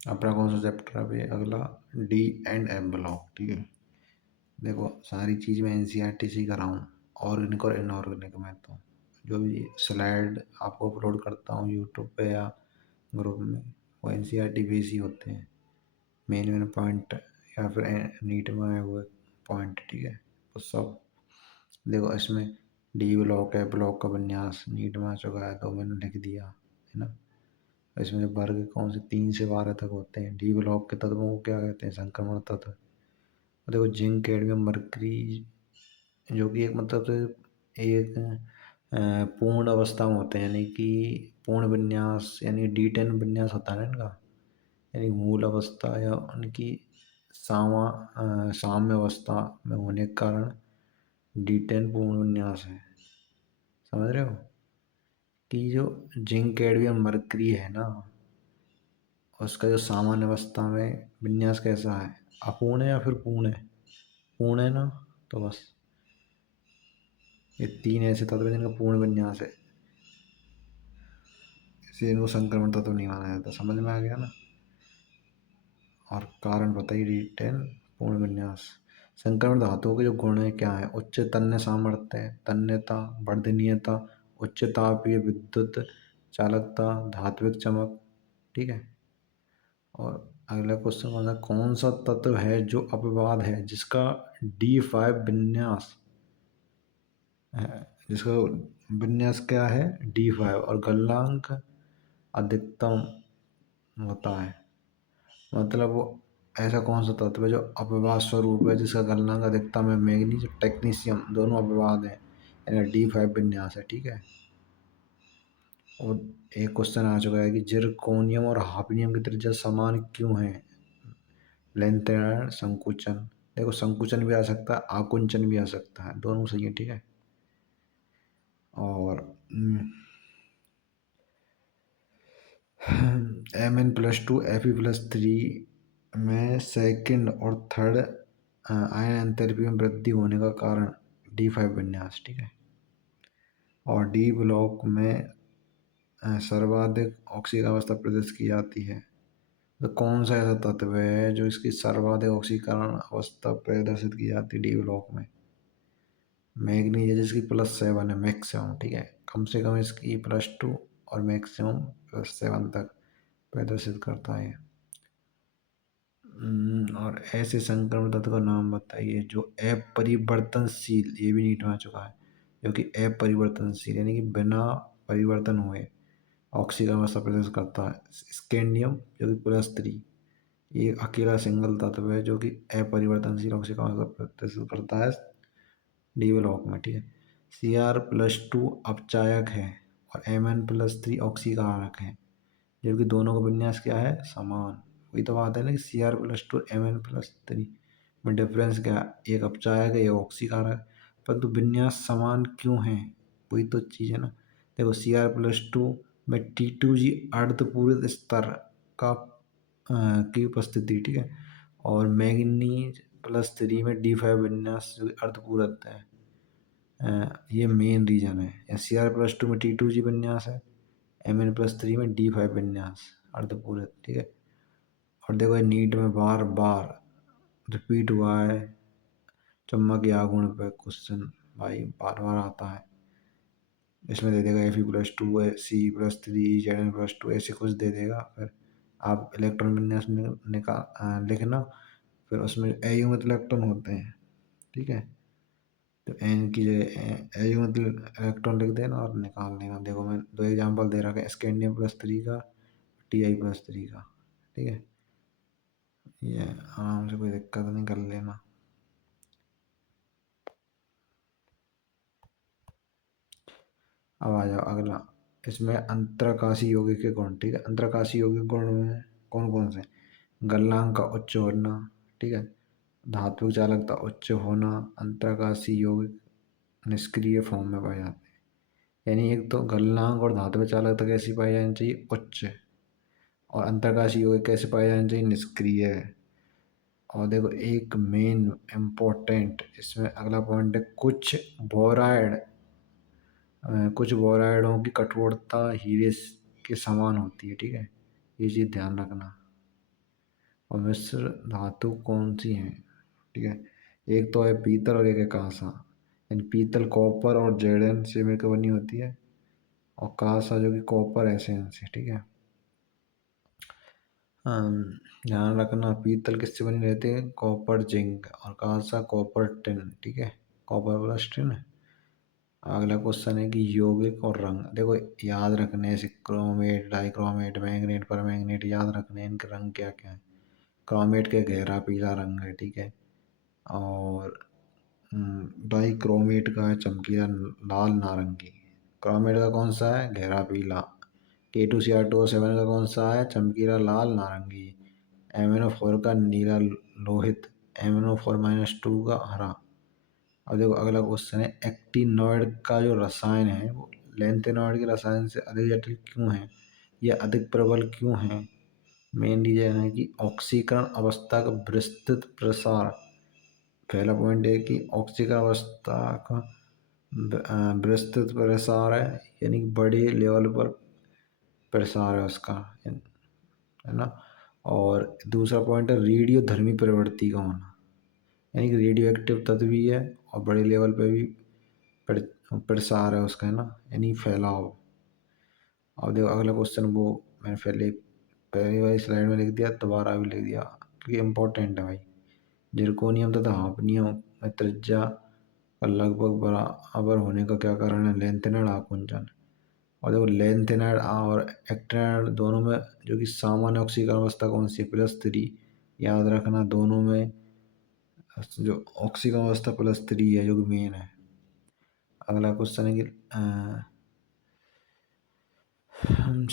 अपना कौन सा चैप्टर है अभी अगला? डी एंड एम ब्लॉक, ठीक है। देखो सारी चीज़ मैं एनसीईआरटी से ही कर रहा हूँ, ऑर्गेनिक और इनऑर्गेनिक में। तो जो भी स्लाइड आपको अपलोड करता हूँ यूट्यूब पे या ग्रुप में, वो एनसीईआरटी बेस ही होते हैं। मेन मेन पॉइंट या फिर नीट में आए हुए पॉइंट, ठीक है। तो सब देखो इसमें डी ब्लॉक है, ब्लॉक का विन्यास नीट में आ चुका है तो मैंने लिख दिया, है ना। इसमें वर्ग कौन से 3 से 12 तक होते हैं। डी ब्लॉक के तत्वों को क्या कहते हैं? संक्रमण तत्व। देखो जिंक, कैडमियम, मरकरी, जो कि एक मतलब से एक पूर्ण अवस्था में होते हैं, यानी कि पूर्ण विन्यास, यानी D10 विन्यास होता है ना इनका, यानी मूल अवस्था या उनकी साम्य अवस्था में होने के कारण D10 पूर्ण विन्यास है। समझ रहे हो कि जो जिंक, कैडमियम, मरकरी है ना, उसका जो सामान्य अवस्था में विन्यास कैसा है? अपूर्ण है या फिर पूर्ण है? पूर्ण है ना। तो बस ये 3 ऐसे तत्व हैं जिनका पूर्ण विन्यास है, इसलिए इनको संक्रमण तत्व नहीं माना जाता। समझ में आ गया ना। और कारण बताइए। D10 पूर्ण विन्यास। संक्रमण धातुओं के जो गुण है क्या है? उच्च तन्य सामर्थ्य, तन्यता, वर्धनीयता, उच्च तापीय विद्युत चालकता, धात्विक चमक, ठीक है। और अगला क्वेश्चन कौन सा? कौन सा तत्व है जो अपवाद है जिसका D5 विन्यास है, जिसका विन्यास क्या है? D5 और गलनांक अधिकतम होता है। मतलब वो ऐसा कौन सा तत्व है जो अपवाद स्वरूप है, जिसका गलनांक अधिकतम है? मैग्नीज, टेक्नीशियम, दोनों अपवाद हैं, यानी D5 विन्यास है, ठीक है। और एक क्वेश्चन आ चुका है कि जिरकोनियम और हाफनियम की त्रिज्या समान क्यों है? लेंथेरायण, संकुचन। देखो संकुचन भी आ सकता है, आकुंचन भी आ सकता है, दोनों सही है, ठीक है। और Mn+2 Fe+3 में सेकंड और थर्ड आयन एंथैल्पी में वृद्धि होने का कारण D5 विन्यास, ठीक है। और डी ब्लॉक में सर्वाधिक ऑक्सीकरण अवस्था प्रदर्शित की जाती है। तो कौन सा ऐसा तत्व है जो इसकी सर्वाधिक ऑक्सीकरण अवस्था प्रदर्शित की जाती है डी ब्लॉक में? मैग्नीज है जिसकी +7 है मैक्सिमम, ठीक है। कम से कम इसकी +2 और मैक्सिमम +7 तक प्रदर्शित करता है। और ऐसे संक्रमण तत्व का नाम बताइए जो अपरिवर्तनशील, ये भी नीट में आ चुका है, जो कि अपरिवर्तनशील यानी कि बिना परिवर्तन हुए ऑक्सीकरण अवस्था प्रदर्शित करता है। स्कैंडियम जो कि +3, ये अकेला सिंगल तत्व है जो कि अपरिवर्तनशील ऑक्सीकरण अवस्था प्रदर्शित करता है डी ब्लॉक में, ठीक है। Cr+2 अपचायक है और Mn+3 ऑक्सीकारक है, जबकि दोनों का विन्यास क्या है? समान। वही तो बात है ना कि Cr+2 Mn+3 में डिफरेंस क्या है? एक अपचायक है, एक ऑक्सीकारक, परंतु विन्यास समान क्यों है? वही तो चीज़ है ना। देखो Cr+2 में T2G अर्धपूरित स्तर का की उपस्थिति, ठीक है। और मैग्नीज+3 में D5 विन्यास जो अर्धपूरक है। ये मेन रीजन है। Cr+2 में T2G विन्यास है, Mn+3 में D5 विन्यास अर्धपूरक, ठीक है। और देखो ये नीट में बार बार रिपीट हुआ है, चुंबक या गुण पे क्वेश्चन भाई बार बार आता है। इसमें दे देगा Fe+2 है, C+3, Zn+2 ऐसे कुछ दे देगा। फिर आप इलेक्ट्रॉन विन्यास लिखना, फिर उसमें अयुग्मित इलेक्ट्रॉन होते हैं, ठीक है। तो एन की जगह अयुग्मित इलेक्ट्रॉन लिख देना और निकाल लेना। देखो मैं 2 एग्जांपल दे रखा है, स्कैंडियम+3 का, Ti+3 का, ठीक है। ये आराम से कोई दिक्कत नहीं, कर लेना। अब आ जाओ अगला। इसमें अंतरकाशी यौगिक के गुण, ठीक है। अंतरकाशी यौगिक गुण में कौन कौन से? गलनांक का उच्च होना, ठीक है। धात्विक चालकता उच्च होना। अंतरकाशी यौगिक निष्क्रिय फॉर्म में पाए जाते हैं, यानी एक तो गलनांक और धात्विक चालकता कैसी पाई जानी चाहिए? उच्च। और अंतरकाशी यौगिक कैसे पाए जाने चाहिए? निष्क्रिय। और देखो एक मेन इम्पोर्टेंट इसमें अगला पॉइंट है, कुछ बोराइडों की कठोरता हीरे के समान होती है, ठीक है। ये चीज़ ध्यान रखना। और मिश्र धातु कौन सी हैं? ठीक है, एक तो है पीतल और एक है कांसा। यानी पीतल कॉपर और जेडन से मिलकर बनी होती है, और कांसा जो कि कॉपर एसएन से। ठीक है, ध्यान रखना, पीतल किससे बनी रहती है? कॉपर जिंक, और कांसा कॉपर टिन। ठीक है, कॉपर प्लस टिन। अगला क्वेश्चन है कि यौगिक और रंग। देखो याद रखने से, क्रोमेट, डाइक्रोमेट, मैग्नेट, परमैंगनेट, याद रखने इनके रंग क्या क्या है। क्रोमेट के गहरा पीला रंग है। ठीक है, और डाइक्रोमेट का है चमकीला लाल नारंगी। क्रोमेट का कौन सा है? गहरा पीला। K2Cr2O7 का कौन सा है? चमकीला लाल नारंगी। MnO4 का नीला लोहित। MnO4-2 का हरा। अब देखो अगला क्वेश्चन है, एक्टिनॉइड का जो रसायन है वो लेंथेनॉइड के रसायन से अधिक जटिल क्यों है, या अधिक प्रबल क्यों है? मेन रीजन है कि ऑक्सीकरण अवस्था का विस्तृत प्रसार। पहला पॉइंट है कि ऑक्सीकरण अवस्था का विस्तृत प्रसार है, यानी कि बड़े लेवल पर प्रसार है उसका, है ना। और दूसरा पॉइंट है रेडियो धर्मी प्रवृत्ति का होना, यानी कि रेडियो एक्टिव तत्व भी है और बड़े लेवल पे भी प्रसार है उसका, है ना, यानी फैलाव। अब देखो अगला क्वेश्चन, वो मैंने पहली वाली स्लाइड में लिख दिया, दोबारा भी लिख दिया क्योंकि इम्पोर्टेंट है भाई। जिरकोनियम तथा हाफनियम में त्रिज्या का लगभग बराबर होने का क्या कारण है? लेंथेनाइड आकुंचन। और देखो लेंथेनाइड और एक्टिनाइड दोनों में जो कि सामान्य ऑक्सीकरण अवस्था कौन सी है? +3। याद रखना दोनों में जो ऑक्सीकरण अवस्था +3 है, जो कि मेन है। अगला क्वेश्चन है कि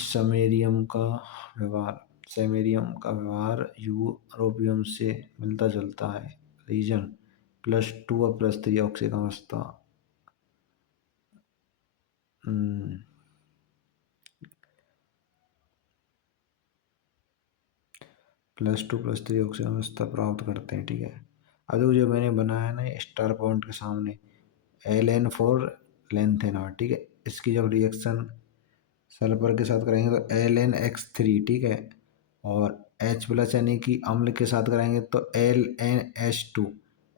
समेरियम का व्यवहार। सेमेरियम का व्यवहार यूरोपियम से मिलता जुलता है। रीजन +2 और +3 ऑक्सीकरण अवस्था। +2 +3 ऑक्सीजन अवस्था प्राप्त करते हैं। ठीक है, अब देखो जो मैंने बनाया ना स्टार पॉइंट के सामने, Ln4 लेंथेनॉइड। ठीक है, इसकी जब रिएक्शन सल्फर के साथ करेंगे तो LnX3। ठीक है, और H+ यानी कि अम्ल के साथ कराएंगे तो LnH2।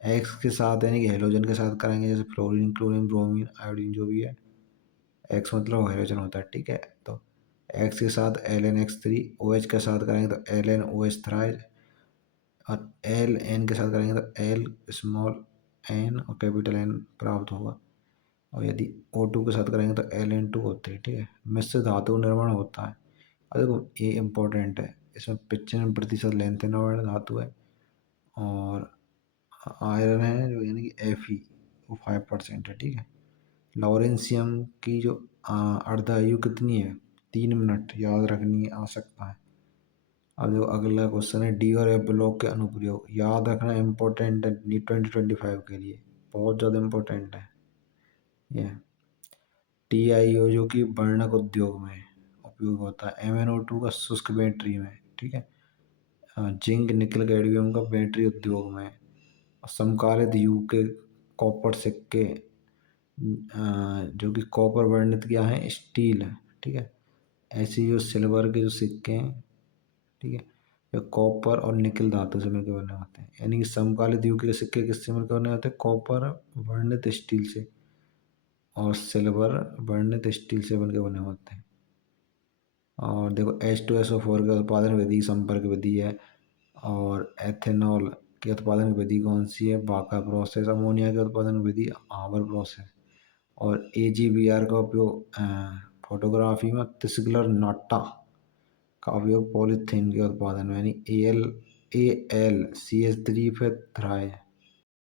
एक्स के साथ यानी कि हेलोजन के साथ कराएंगे, जैसे फ्लोरीन, क्लोरीन, ब्रोमीन, आयोडीन जो भी है। एक्स मतलब हाइड्रोजन होता है। ठीक है, तो एक्स के साथ LnX3, OH के साथ करेंगे तो LnOH थ्राइज, और Ln के साथ करेंगे तो L स्मॉल n और कैपिटल N प्राप्त होगा। और यदि O2 के साथ करेंगे तो Ln2 होते हैं। ठीक है, मिश्र धातु निर्माण होता है। और देखो ये इम्पोर्टेंट है, इसमें 95% लेंथेनॉइड धातु है, और आयरन है जो यानी कि Fe वो 5% है। ठीक है, लॉरेंशियम की जो अर्धायु कितनी है? 3 मिनट, याद रखनी है, आ सकता है। अब जो अगला क्वेश्चन है, डी और एफ ब्लॉक के अनुप्रयोग। याद रखना इम्पोर्टेंट है 2025 के लिए, बहुत ज़्यादा इम्पोर्टेंट है ये। TiO जो कि वर्णक उद्योग में उपयोग होता है। MnO2 का शुष्क बैटरी में। ठीक है, जिंक, निकल, कैडमियम का बैटरी उद्योग में। समकालित युग के कॉपर सिक्के, जो कि कॉपर वर्णित क्या है? स्टील है। ठीक है, ऐसे जो सिल्वर के जो सिक्के हैं, ठीक है, ये कॉपर और निकल धातु से मिलकर बने होते हैं। यानी कि समकालित युग के सिक्के किससे मिलकर बने होते हैं? कॉपर वर्णित स्टील से, और सिल्वर वर्णित स्टील से मिलकर बने होते हैं। और देखो H2SO4 के उत्पादन विधि संपर्क विधि है, और एथेनॉल के उत्पादन विधि कौन सी है? बाका प्रोसेस। अमोनिया के उत्पादन विधि हाबर प्रोसेस। और AGBR का उपयोग फोटोग्राफी में, तिसग्लर नाटा का उपयोग पॉलीथीन के उत्पादन में, यानी AlCH3 पे थ्राई